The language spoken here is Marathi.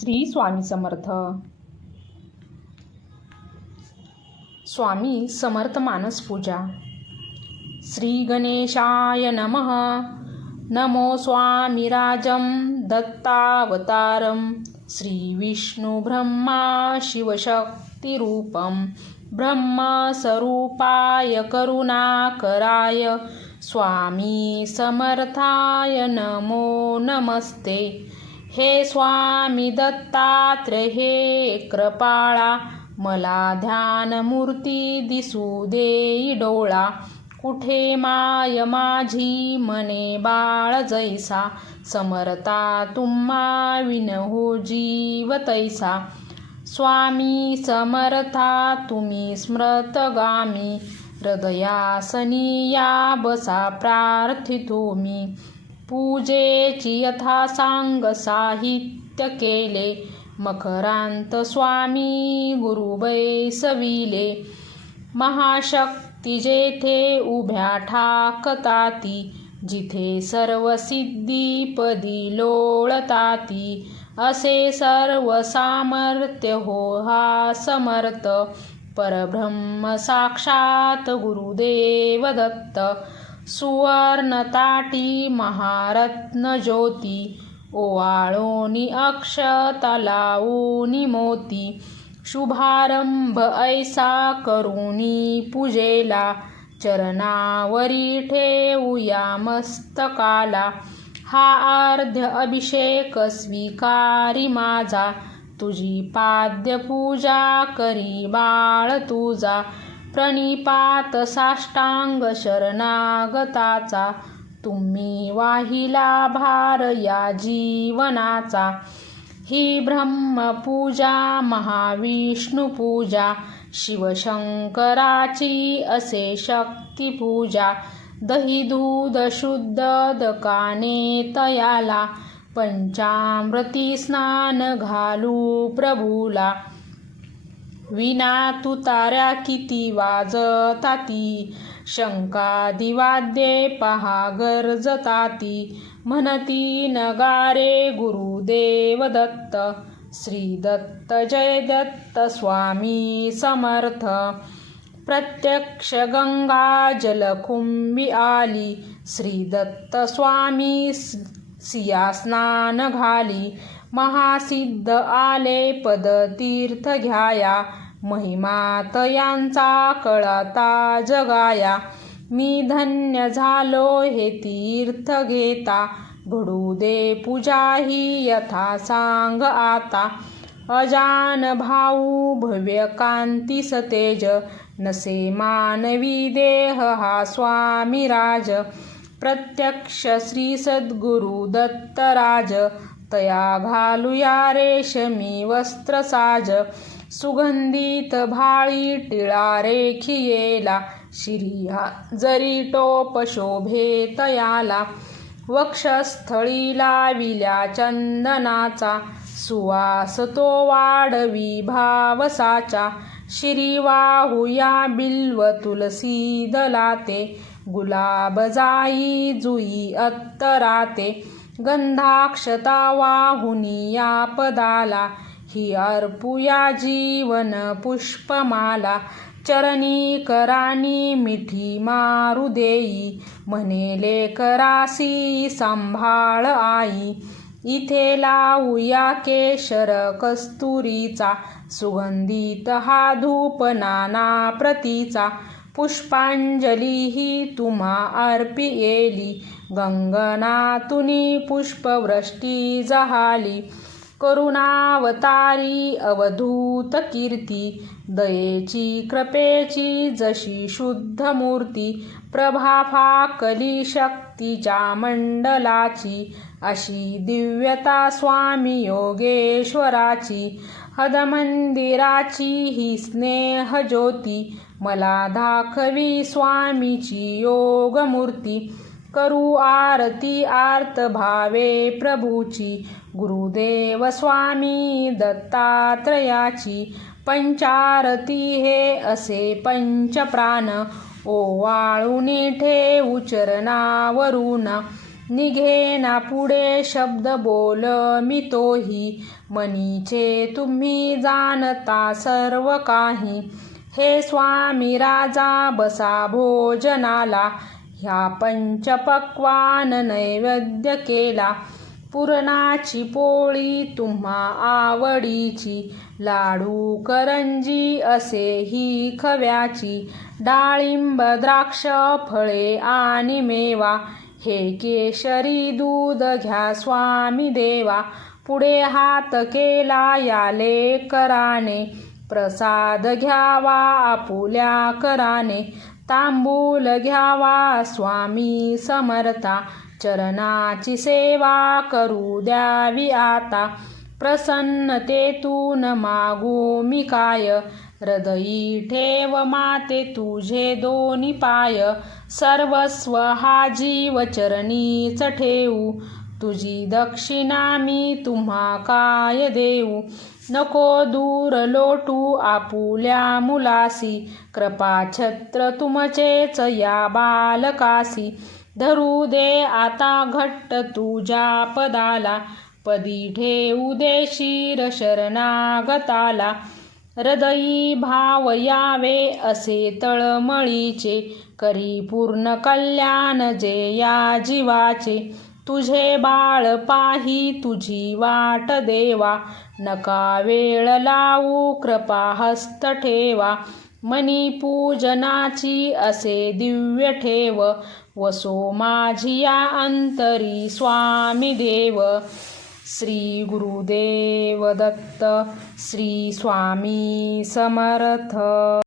श्री स्वामी समर्थ. स्वामी समर्थ मानस पूजा. श्री गणेशाय नमः. नमो स्वामीराजं दत्तावतारं. श्रीविष्णुब्रह्मा शिवशक्तिरूपं. ब्रह्मस्वरूपाय करुणाकराय. स्वामी समर्थाय नमो नमस्ते. हे स्वामी दत्तात्र हे कृपाळा मला ध्यानमूर्ती दिसू देई डोळा. कुठे माय माझी मने बाळ जैसा? समरता तुम्हा विन हो जीव तैसा. स्वामी समर्था तुम्ही स्मृतगामी. हृदयासनी या बसा प्रार्थितो मी पूजेची यथा सांग साहित्य केले. मकरांत स्वामी गुरुबै सविले महाशक्ती जेथे उभ्या ठाकताती जिथे सर्व सिद्धी पदी लोळताती असे सर्व सामर्थ्य हो हा समर्थ. परब्रह्म साक्षात गुरुदेव दत्त सुवर्णताटी महारत्न ज्योती ओवाळोनी अक्ष लावूनी मोती शुभारंभ ऐसा करुणी पूजेला चरणावरी ठेवूया मस्तकाला हा अर्ध्य अभिषेक स्वीकारी माझा तुझी पाद्य पूजा करी बाळ तुझा प्रणिपात साष्टांग शरणागताचा तुम्ही वाहिला भार या जीवनाचा. ही ब्रह्मपूजा महाविष्णुपूजा शिवशंकराची असे शक्तिपूजा. दही दूध शुद्ध दकाने तयाला पंचामृती स्नान घालू प्रभूला. विना तुताऱ्या किती वाजताती? शंकादिवाद्ये पहा गरजताती. म्हणती नगारे गुरुदेव दत्त. श्री दत्त जय दत्त स्वामी समर्थ. प्रत्यक्ष गंगा जलकुंभी आली. श्री दत्त स्वामी सिया स्नान घाली. महासिद्ध आले पद तीर्थ घ्याया. महिमा यांचा कळता जगाया. मी धन्य झालो हे तीर्थ घेता. घडू दे पूजा ही यथा सांग आता. अजान भाऊ भव्य कांती सतेज. नसे मानवी देह हा स्वामी राज. प्रत्यक्ष श्री सद्गुरु दत्तराज तया घालूया रेशमी वस्त्र साज सुगंधित भाळी टिळा रेखियेला शिरिया जरी टोप शोभे तयाला वक्षस्थळी लाविल्या चंदनाचा सुवास तो वाढवी भावसाचा शिरी वाहूया बिल्व तुलसी दलाते गुलाब जाई जुई अत्तराते गंधाक्षता वाहुनी या पदाला ही अर्पुया जीवन पुष्पमाला चरणी करानी मिठी मारू देई म्हणेले करासी सांभाळ आई इथे लावूया केशर कस्तुरीचा सुगंधित हा धूप नाना प्रतीचा. पुष्पांजली ही तुम्हा अर्पी येली गंगनातुनी पुष्पवृष्टी जहाली. करुणावतारी अवधूत कीर्ती. दयेची कृपेची जशी शुद्ध मूर्ती. प्रभाफाकली शक्ती तिच्या मंडलाची अशी दिव्यता स्वामी योगेश्वराची हदमंदिराची ही स्नेह ज्योती मला दाखवी स्वामीची योगमूर्ती. करू आरती आर्त भावे प्रभूची गुरुदेव स्वामी दत्तात्रयाची. पंचारती हे असे पंचप्राण ओवाळून ठेवू चरणावरून निघेना पुढे शब्द बोल मी तोही. मनीचे तुम्ही जाणता सर्व काही. हे स्वामी राजा बसा भोजनाला. ह्या पंचपक्वान नैवेद्य केला. पुरणाची पोळी तुम्हा आवडीची. लाडू करंजी असे ही खव्याची. डाळिंब द्राक्ष फळे आणि मेवा. हे केशरी दूध घ्या स्वामी देवा. पुढे हात केला याले कराने प्रसाद घ्यावा आपुल्या कराने. तांबूल घ्यावा स्वामी समर्था. चरणाची सेवा करू द्यावी आता. प्रसन्नतेतून मागू मी काय? हृदयी ठेव माते तुझे दोन्ही पाय. सर्वस्व हा जीव चरणीच ठेवू. तुझी दक्षिणा मी तुम्हा काय देऊ? नको दूर लोटू आपुल्या मुलासी कृपा छत्र तुमचेच या बालकासी धरू दे आता घट्ट तुझ्या पदाला. पदी ठेऊ दे शिर शरणागताला. हृदयी भाव यावे असे तळमळीचे. करी पूर्ण कल्याण जे या जीवाचे. तुझे बाळ पाही तुझी वाट देवा. नका वेळ लावू कृपा हस्त ठेवा. मनी पूजनाची असे दिव्य ठेव. वसो माझी या अंतरी स्वामी देव. श्री गुरुदेव दत्त. श्री स्वामी समर्थ.